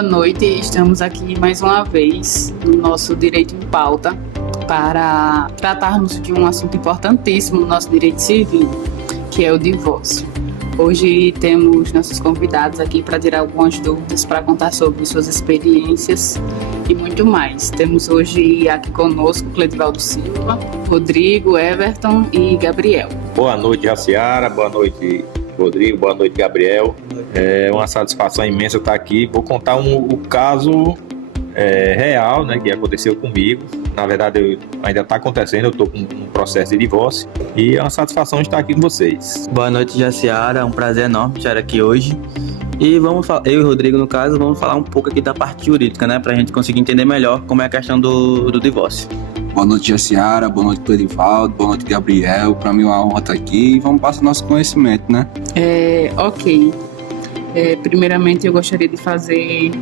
Boa noite, estamos aqui mais uma vez no nosso Direito em Pauta para tratarmos de um assunto importantíssimo no nosso direito civil, que é o divórcio. Hoje temos nossos convidados aqui para tirar algumas dúvidas, para contar sobre suas experiências e muito mais. Temos hoje aqui conosco Cledivaldo Silva, Rodrigo, Everton e Gabriel. Boa noite, Jaciara. Boa noite, Rodrigo. Boa noite, Gabriel. É uma satisfação imensa estar aqui. Vou contar o caso real, né, que aconteceu comigo. Na verdade, ainda está acontecendo. Eu estou com um processo de divórcio e é uma satisfação estar aqui com vocês. Boa noite, Jaciara. É um prazer enorme estar aqui hoje. E eu e o Rodrigo, no caso, vamos falar um pouco aqui da parte jurídica, né, para a gente conseguir entender melhor como é a questão do divórcio. Boa noite, Jaciara. Boa noite, Cledivaldo. Boa noite, Gabriel. Para mim é uma honra estar aqui e vamos passar nosso conhecimento, né? Ok. Primeiramente, eu gostaria de fazer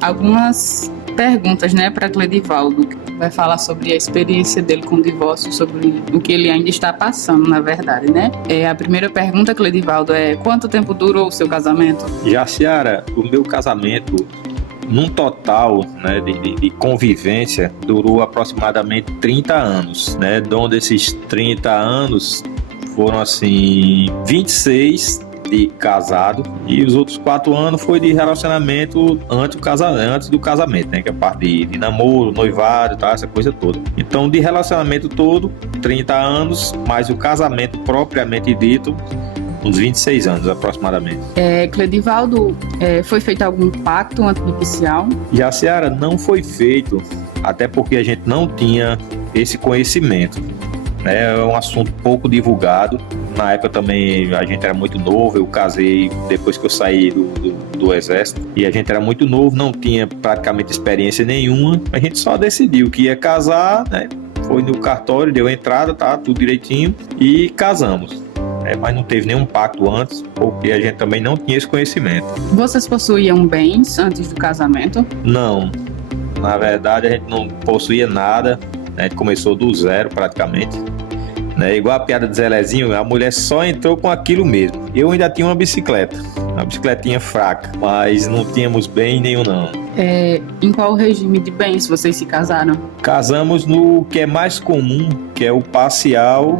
algumas perguntas, né, para Cledivaldo. Vai falar sobre a experiência dele com o divórcio, sobre o que ele ainda está passando, na verdade, né? A primeira pergunta, Cledivaldo, é: quanto tempo durou o seu casamento? Jaciara, o meu casamento, num total, né, de convivência, durou aproximadamente 30 anos, né? Onde esses 30 anos foram, assim, 26 de casado e os outros 4 anos foi de relacionamento antes do casamento, né? Que é a parte de namoro, noivado, tá? Essa coisa toda. Então, de relacionamento todo, 30 anos, mais o casamento propriamente dito, uns 26 anos aproximadamente. Cledivaldo, foi feito algum pacto antenupcial? Jaciara, não foi feito, até porque a gente não tinha esse conhecimento. É um assunto pouco divulgado. Na época também a gente era muito novo, eu casei depois que eu saí do exército e a gente era muito novo, não tinha praticamente experiência nenhuma. A gente só decidiu que ia casar, né? Foi no cartório, deu entrada, tá? Tudo direitinho e casamos. Mas não teve nenhum pacto antes, porque a gente também não tinha esse conhecimento. Vocês possuíam bens antes do casamento? Não, na verdade a gente não possuía nada, né? A gente começou do zero praticamente. Igual a piada de Zelezinho, a mulher só entrou com aquilo mesmo. Eu ainda tinha uma bicicletinha fraca, mas não tínhamos bem nenhum não. Em qual regime de bens vocês se casaram? Casamos no que é mais comum, que é o parcial,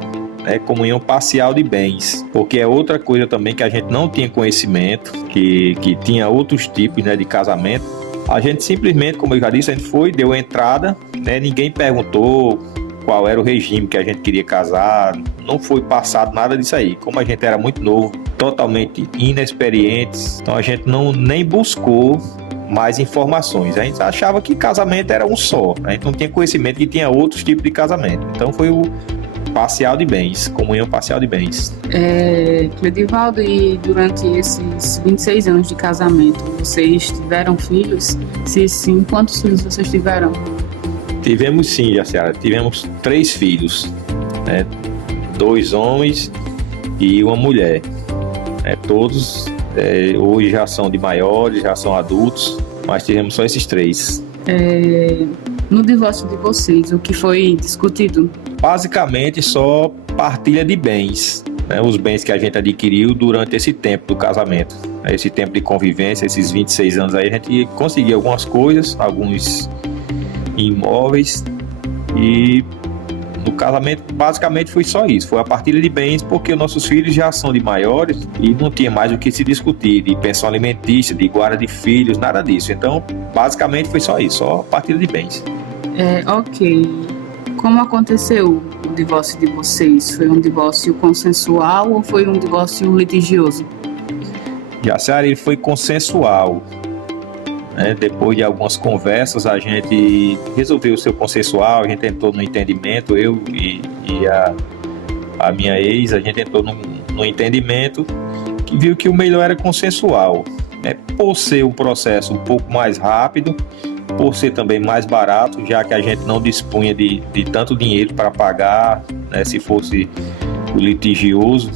comunhão parcial de bens, porque é outra coisa também que a gente não tinha conhecimento, que tinha outros tipos, né, de casamento. A gente simplesmente, como eu já disse, a gente foi, deu entrada, né, ninguém perguntou qual era o regime que a gente queria casar, não foi passado nada disso aí. Como a gente era muito novo, totalmente inexperientes, então a gente nem buscou mais informações. A gente achava que casamento era um só, a gente não tinha conhecimento que tinha outros tipos de casamento. Então foi o parcial de bens, comunhão parcial de bens. Cledivaldo, e durante esses 26 anos de casamento, vocês tiveram filhos? Se sim, quantos filhos vocês tiveram? Tivemos sim, Jaciara. Tivemos 3 filhos, 2 homens e uma mulher. Todos hoje já são de maiores, já são adultos, mas tivemos só esses 3. No divórcio de vocês, o que foi discutido? Basicamente só partilha de bens, os bens que a gente adquiriu durante esse tempo do casamento. Esse tempo de convivência, esses 26 anos aí, a gente conseguiu algumas coisas, alguns imóveis, e no casamento basicamente foi só isso, foi a partilha de bens, porque nossos filhos já são de maiores e não tinha mais o que se discutir de pensão alimentícia, de guarda de filhos, nada disso. Então basicamente foi só isso, só a partilha de bens. Ok. Como aconteceu o divórcio de vocês? Foi um divórcio consensual ou foi um divórcio litigioso? Jaciara, ele foi consensual. Depois de algumas conversas, a gente resolveu ser consensual, a gente entrou no entendimento, eu e a minha ex, a gente entrou no entendimento que viu que o melhor era consensual. Por ser um processo um pouco mais rápido, por ser também mais barato, já que a gente não dispunha de tanto dinheiro para pagar, se fosse o litigioso,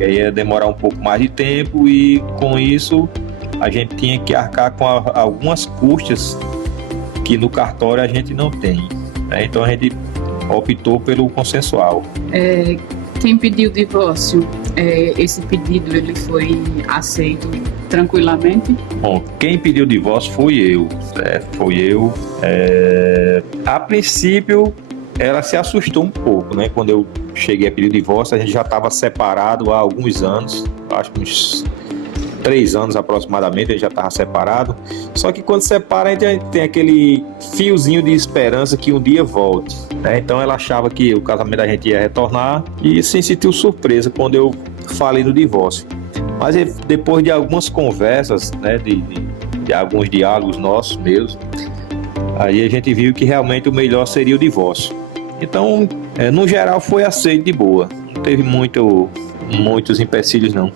aí ia demorar um pouco mais de tempo e com isso a gente tinha que arcar com algumas custas que no cartório a gente não tem. Então a gente optou pelo consensual. Quem pediu o divórcio esse pedido ele foi aceito tranquilamente? Bom, quem pediu o divórcio fui eu, certo? Fui eu. A princípio, ela se assustou um pouco, né? Quando eu cheguei a pedir o divórcio, a gente já estava separado há alguns anos, acho que uns 3 anos aproximadamente, a gente já estava separado. Só que quando separa, a gente tem aquele fiozinho de esperança que um dia volte, né? Então ela achava que o casamento da gente ia retornar e se sentiu surpresa quando eu falei do divórcio. Mas depois de algumas conversas, né, de alguns diálogos nossos mesmos, aí a gente viu que realmente o melhor seria o divórcio. Então, no geral, foi aceito de boa. Não teve muitos empecilhos, não.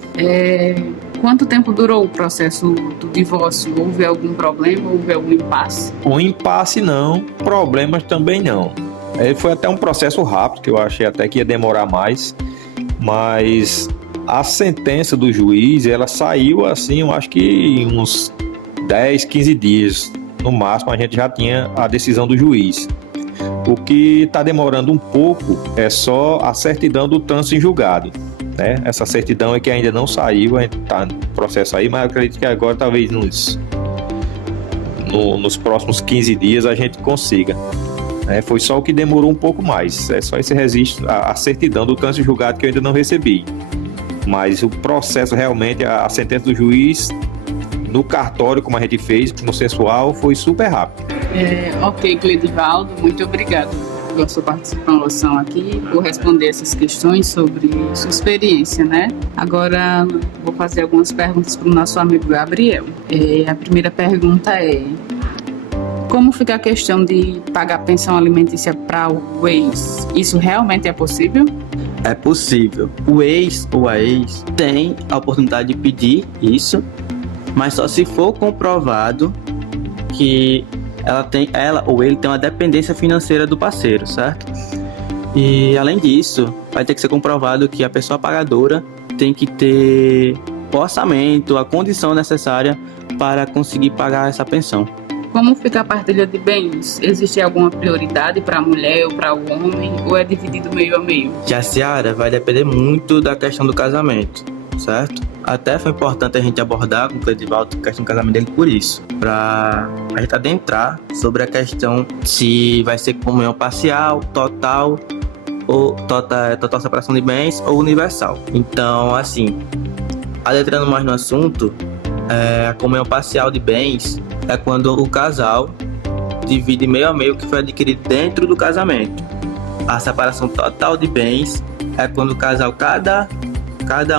Quanto tempo durou o processo do divórcio? Houve algum problema? Houve algum impasse? Um impasse não, problemas também não. Foi até um processo rápido, que eu achei até que ia demorar mais, mas a sentença do juiz, ela saiu assim, eu acho que em uns 10, 15 dias. No máximo, a gente já tinha a decisão do juiz. O que está demorando um pouco é só a certidão do trânsito em julgado, né? Essa certidão é que ainda não saiu, a gente está no processo aí, mas eu acredito que agora, talvez nos próximos 15 dias, a gente consiga. Foi só o que demorou um pouco mais. É só esse registro, a certidão do trânsito em julgado que eu ainda não recebi. Mas o processo realmente, a sentença do juiz no cartório, como a gente fez, consensual, foi super rápido. Ok, Cleidivaldo, muito obrigado pela sua participação aqui, por responder essas questões sobre sua experiência, né? Agora, vou fazer algumas perguntas para o nosso amigo Gabriel. A primeira pergunta é: como fica a questão de pagar pensão alimentícia para o ex? Isso realmente é possível? É possível. O ex ou a ex tem a oportunidade de pedir isso, mas só se for comprovado que ela ou ele tem uma dependência financeira do parceiro, certo? E além disso, vai ter que ser comprovado que a pessoa pagadora tem que ter o orçamento, a condição necessária para conseguir pagar essa pensão. Como fica a partilha de bens? Existe alguma prioridade para a mulher ou para o homem, ou é dividido meio a meio? Já, Ciara, vai depender muito da questão do casamento, certo? Até foi importante a gente abordar com o Cleidivaldo a questão do casamento dele por isso, para a gente adentrar sobre a questão se vai ser comunhão parcial, total, ou total separação de bens ou universal. Então, assim, adentrando mais no assunto, a comunhão parcial de bens é quando o casal divide meio a meio o que foi adquirido dentro do casamento. A separação total de bens é quando o casal, cada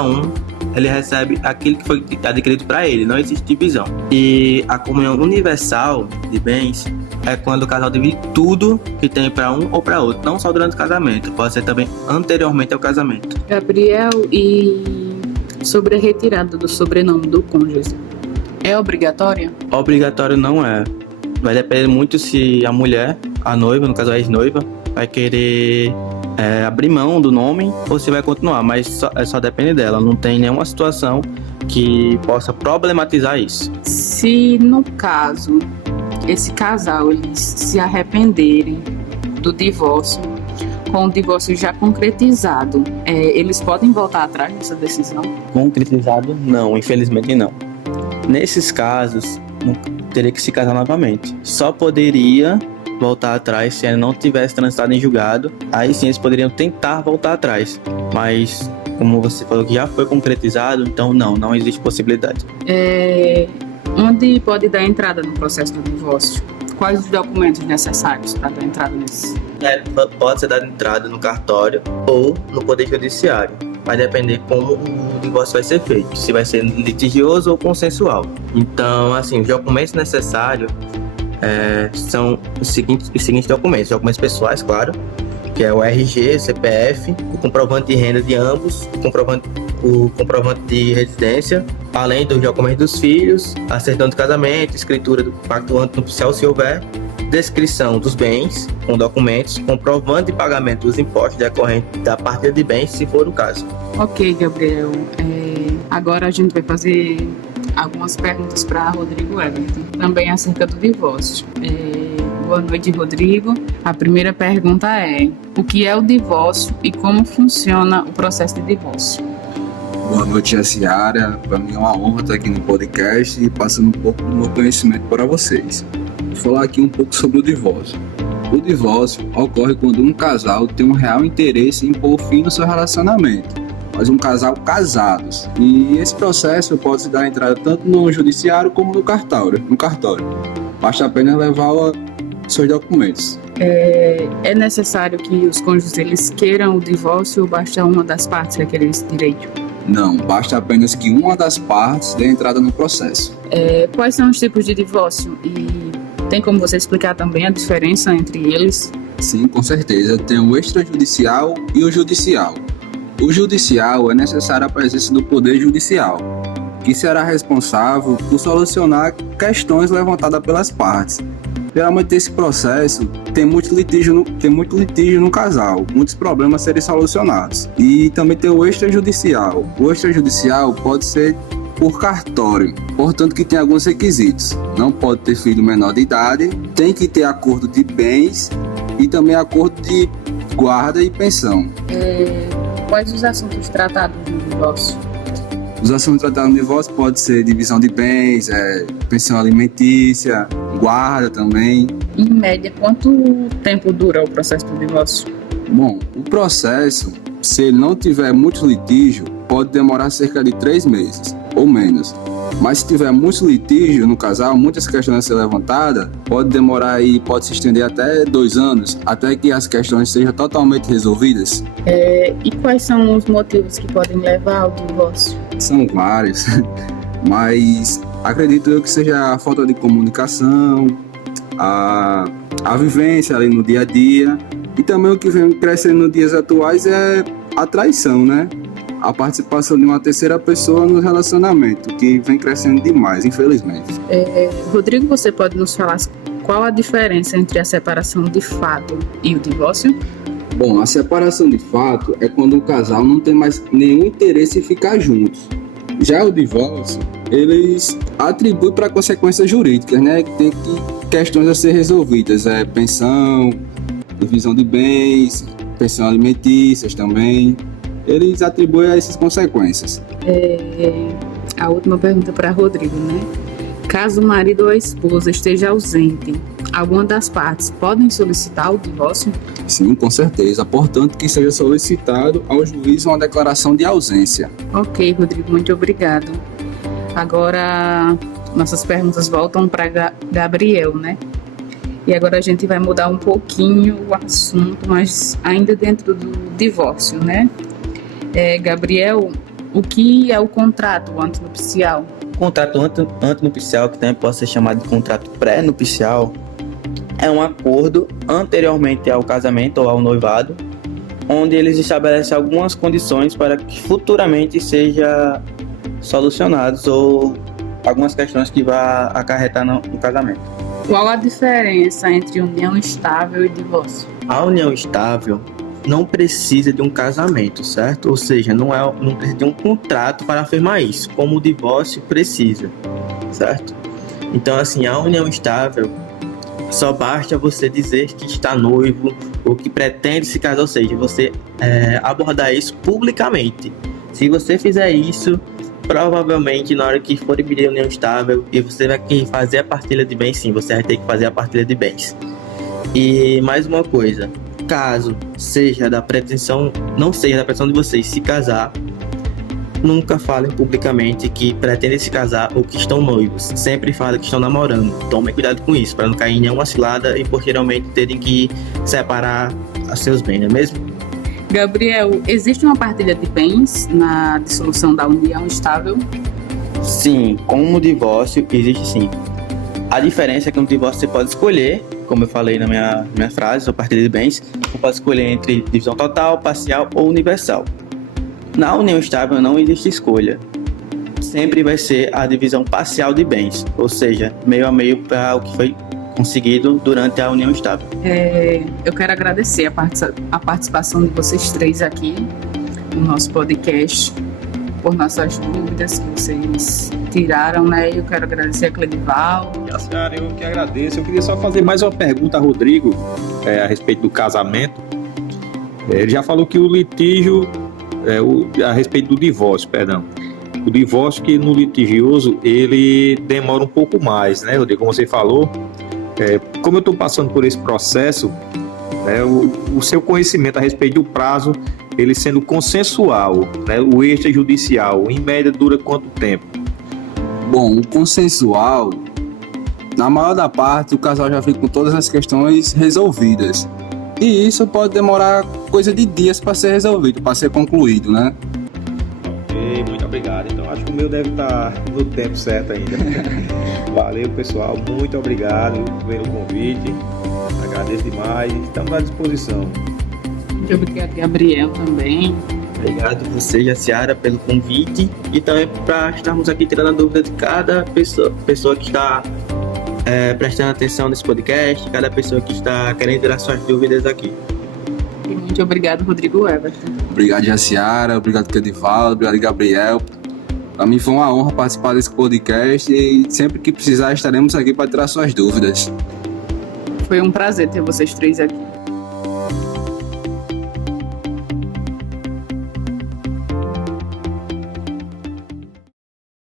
um, ele recebe aquilo que foi adquirido para ele, não existe divisão. E a comunhão universal de bens é quando o casal divide tudo que tem para um ou para outro, não só durante o casamento, pode ser também anteriormente ao casamento. Gabriel, e sobre a retirada do sobrenome do cônjuge, é obrigatória? Obrigatório não é. Vai depender muito se a mulher, a noiva, no caso a ex-noiva, vai querer abrir mão do nome ou se vai continuar, mas só depende dela. Não tem nenhuma situação que possa problematizar isso. Se no caso esse casal eles se arrependerem do divórcio, com o divórcio já concretizado, eles podem voltar atrás dessa decisão? Concretizado não, infelizmente não. Nesses casos, teria que se casar novamente. Só poderia voltar atrás se ele não tivesse transitado em julgado. Aí sim eles poderiam tentar voltar atrás. Mas, como você falou que já foi concretizado, então não existe possibilidade. Onde pode dar entrada no processo do divórcio? Quais os documentos necessários para dar entrada nisso? Pode ser dada entrada no cartório ou no Poder Judiciário. Vai depender como o divórcio vai ser feito, se vai ser litigioso ou consensual. Então, assim, os documentos necessários são os seguintes documentos pessoais, claro, que é o RG, CPF, o comprovante de renda de ambos, o comprovante de residência, além dos documentos dos filhos, a certidão de casamento, escritura do pacto antinupcial se houver, descrição dos bens com documentos, comprovante de pagamento dos impostos decorrentes da partilha de bens, se for o caso. Ok, Gabriel. Agora a gente vai fazer algumas perguntas para Rodrigo Everton, também acerca do divórcio. Boa noite, Rodrigo. A primeira pergunta é: o que é o divórcio e como funciona o processo de divórcio? Boa noite, Jaciara. Para mim é uma honra estar aqui no podcast e passando um pouco do meu conhecimento para vocês. Vou falar aqui um pouco sobre o divórcio. O divórcio ocorre quando um casal tem um real interesse em pôr fim no seu relacionamento, mas um casal casados. E esse processo pode se dar entrada tanto no judiciário como no cartório. Basta apenas levar seus documentos. É necessário que os cônjuges eles queiram o divórcio ou basta uma das partes requerer esse direito? Não, basta apenas que uma das partes dê entrada no processo. Quais são os tipos de divórcio? E tem como você explicar também a diferença entre eles? Sim, com certeza. Tem o extrajudicial e o judicial. O judicial é necessária a presença do Poder Judicial, que será responsável por solucionar questões levantadas pelas partes. Geralmente esse processo tem muito litígio no casal, muitos problemas a serem solucionados. E também tem o extrajudicial. O extrajudicial pode ser por cartório, portanto que tem alguns requisitos. Não pode ter filho menor de idade, tem que ter acordo de bens e também acordo de guarda e pensão. Quais os assuntos tratados no divórcio? Os assuntos tratados no divórcio podem ser divisão de bens, pensão alimentícia, guarda também. Em média, quanto tempo dura o processo do divórcio? Bom, o processo, se ele não tiver muito litígio, pode demorar cerca de 3 meses ou menos. Mas se tiver muito litígio no casal, muitas questões a ser levantadas, pode demorar e pode se estender até 2 anos, até que as questões sejam totalmente resolvidas. E quais são os motivos que podem levar ao divórcio? São vários, mas acredito eu que seja a falta de comunicação, a vivência ali no dia a dia, e também o que vem crescendo nos dias atuais é a traição, né? A participação de uma terceira pessoa no relacionamento, que vem crescendo demais, infelizmente. Rodrigo, você pode nos falar qual a diferença entre a separação de fato e o divórcio? Bom, a separação de fato é quando o casal não tem mais nenhum interesse em ficar juntos. Já o divórcio, eles atribuem para consequências jurídicas, né? Tem questões a ser resolvidas, pensão, divisão de bens, pensão alimentícias também. Eles atribuem a essas consequências. A última pergunta para Rodrigo, né? Caso o marido ou a esposa esteja ausente, alguma das partes podem solicitar o divórcio? Sim, com certeza. Portanto, que seja solicitado ao juiz uma declaração de ausência. Ok, Rodrigo, muito obrigado. Agora, nossas perguntas voltam para Gabriel, né? E agora a gente vai mudar um pouquinho o assunto, mas ainda dentro do divórcio, né? Gabriel, o que é o contrato antinupcial? O contrato antinupcial, que também pode ser chamado de contrato pré-nupcial, é um acordo anteriormente ao casamento ou ao noivado, onde eles estabelecem algumas condições para que futuramente seja solucionados ou algumas questões que vá acarretar no casamento. Qual a diferença entre união estável e divórcio? A união estável não precisa de um casamento, certo? Ou seja, não precisa de um contrato para afirmar isso, como o divórcio precisa, certo? Então, assim, a união estável só basta você dizer que está noivo ou que pretende se casar, ou seja, você abordar isso publicamente. Se você fizer isso, provavelmente na hora que for emitir a união estável e você vai querer fazer a partilha de bens, sim, você vai ter que fazer a partilha de bens. E mais uma coisa, caso não seja da pretensão de vocês se casar, nunca falem publicamente que pretendem se casar ou que estão noivos. Sempre falem que estão namorando. Tomem cuidado com isso, para não cair em nenhuma cilada e posteriormente terem que separar os seus bens, não é mesmo? Gabriel, existe uma partilha de bens na dissolução da união estável? Sim, como o divórcio, existe sim. A diferença é que no divórcio você pode escolher, como eu falei na minha frase, a partilha de bens, você pode escolher entre divisão total, parcial ou universal. Na união estável não existe escolha. Sempre vai ser a divisão parcial de bens, ou seja, meio a meio para o que foi conseguido durante a união estável. Eu quero agradecer a participação de vocês três aqui no nosso podcast, por nossas dúvidas que vocês tiraram, né? Eu quero agradecer a Cledival. Senhora, eu que agradeço. Eu queria só fazer mais uma pergunta a Rodrigo a respeito do casamento. Ele já falou que o litígio a respeito do divórcio, perdão. O divórcio que no litigioso ele demora um pouco mais, né? Como você falou, como eu estou passando por esse processo, né, o seu conhecimento a respeito do prazo, ele sendo consensual, né, o extrajudicial, em média dura quanto tempo? Bom, o consensual, na maior da parte, o casal já fica com todas as questões resolvidas. E isso pode demorar coisa de dias para ser resolvido, para ser concluído, né? Ok, muito obrigado. Então acho que o meu deve estar no tempo certo ainda. Valeu, pessoal. Muito obrigado pelo convite. Agradeço demais. Estamos à disposição. Muito obrigada, Gabriel, também. Obrigado você, Jaciara, pelo convite e também para estarmos aqui tirando a dúvida de cada pessoa que está prestando atenção nesse podcast, cada pessoa que está querendo tirar suas dúvidas aqui. E muito obrigado, Rodrigo Everton. Obrigado, Jaciara. Obrigado, Kedivaldo. Obrigado, Gabriel. Para mim foi uma honra participar desse podcast e sempre que precisar estaremos aqui para tirar suas dúvidas. Foi um prazer ter vocês três aqui.